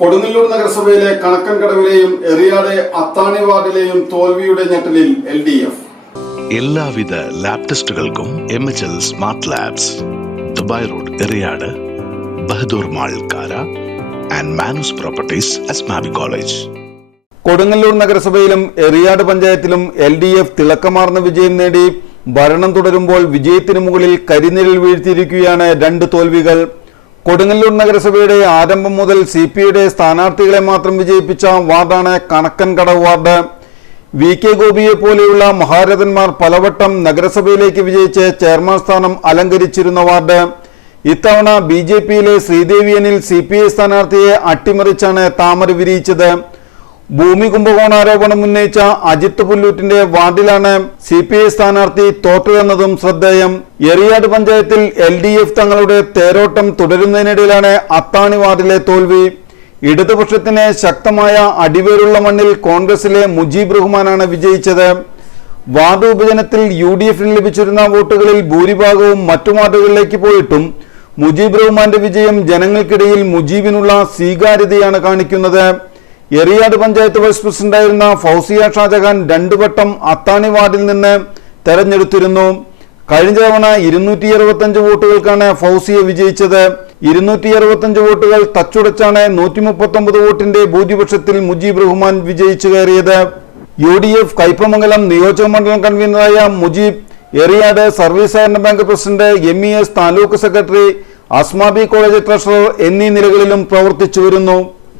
കൊടുങ്ങല്ലൂർ നഗരസഭയിലെ കണക്കൻകടവിലെയും എറിയാട് അത്താണി വാർഡിലെയും തോൽവിയുടെ ഞെട്ടലിൽ LDF. എല്ലാവിധ ലാബ് ടെസ്റ്റുകൾക്കും MHL smart labs, Dubai road, Eriyad, Bahadur mall, Kara and Manoos properties, Asmabi college. Kodungallur നഗരസഭയിലും എറിയാട് പഞ്ചായത്തിലും LDF തിളക്കമാർന്ന വിജയം നേടി ഭരണം തുടരുമ്പോൾ വിജയത്തിനു മുകളിൽ കരിനിഴൽ വീഴ്ത്തിയിരിക്കുകയാണ് രണ്ട് തോൽവികൾ. കൊടുങ്ങല്ലൂർ നഗരസഭയുടെ ആരംഭം മുതൽ CPയുടെ സ്ഥാനാർത്ഥികളെ മാത്രം വിജയിപ്പിച്ച വാർഡാണ് കണക്കൻകടവ് വാർഡ്. VK ഗോപിയെ പോലെയുള്ള മഹാരഥന്മാർ പലവട്ടം നഗരസഭയിലേക്ക് വിജയിച്ച് ചെയർമാൻ സ്ഥാനം അലങ്കരിച്ചിരുന്ന വാർഡ്. ഇത്തവണ BJPയിലെ ശ്രീദേവി അനിൽ CPI സ്ഥാനാർത്ഥിയെ അട്ടിമറിച്ചാണ് താമര വിരിയിച്ചത്. ഭൂമി കുംഭകോണാരോപണം ഉന്നയിച്ച അജിത് പുല്ലൂറ്റിന്റെ വാർഡിലാണ് CPI സ്ഥാനാർത്ഥി തോറ്റതെന്നതും ശ്രദ്ധേയം. എറിയാട് പഞ്ചായത്തിൽ LDF തങ്ങളുടെ തേരോട്ടം തുടരുന്നതിനിടയിലാണ് അത്താണി വാർഡിലെ തോൽവി. ഇടതുപക്ഷത്തിന് ശക്തമായ അടിവേരുള്ള മണ്ണിൽ കോൺഗ്രസിലെ മുജീബ് റഹ്മാനാണ് വിജയിച്ചത്. വാർഡ് ഉപജനത്തിൽ UDFന് ലഭിച്ചിരുന്ന വോട്ടുകളിൽ ഭൂരിഭാഗവും മറ്റു വാർഡുകളിലേക്ക് പോയിട്ടും മുജീബ് റഹ്മാന്റെ വിജയം ജനങ്ങൾക്കിടയിൽ മുജീബിനുള്ള സ്വീകാര്യതയാണ് കാണിക്കുന്നത്. എറിയാട് പഞ്ചായത്ത് വൈസ് പ്രസിഡന്റായിരുന്ന ഫൗസിയ ഷാജഹാൻ 2 വട്ടം അത്താണി വാർഡിൽ നിന്ന് തെരഞ്ഞെടുത്തിരുന്നു. കഴിഞ്ഞ തവണ 265 വോട്ടുകൾക്കാണ് ഫൗസിയ വിജയിച്ചത്. 265 വോട്ടുകൾ തച്ചുടച്ചാണ് 139 വോട്ടിന്റെ ഭൂരിപക്ഷത്തിൽ മുജീബ് റഹ്മാൻ വിജയിച്ചു കയറിയത്. UDF കയ്പമംഗലം നിയോജക മണ്ഡലം കൺവീനറായ മുജീബ് എറിയാട് സർവീസ് സഹകരണ bank president, MES taluk secretary, Asmabi college treasurer എന്നീ നിലകളിലും പ്രവർത്തിച്ചു വരുന്നു.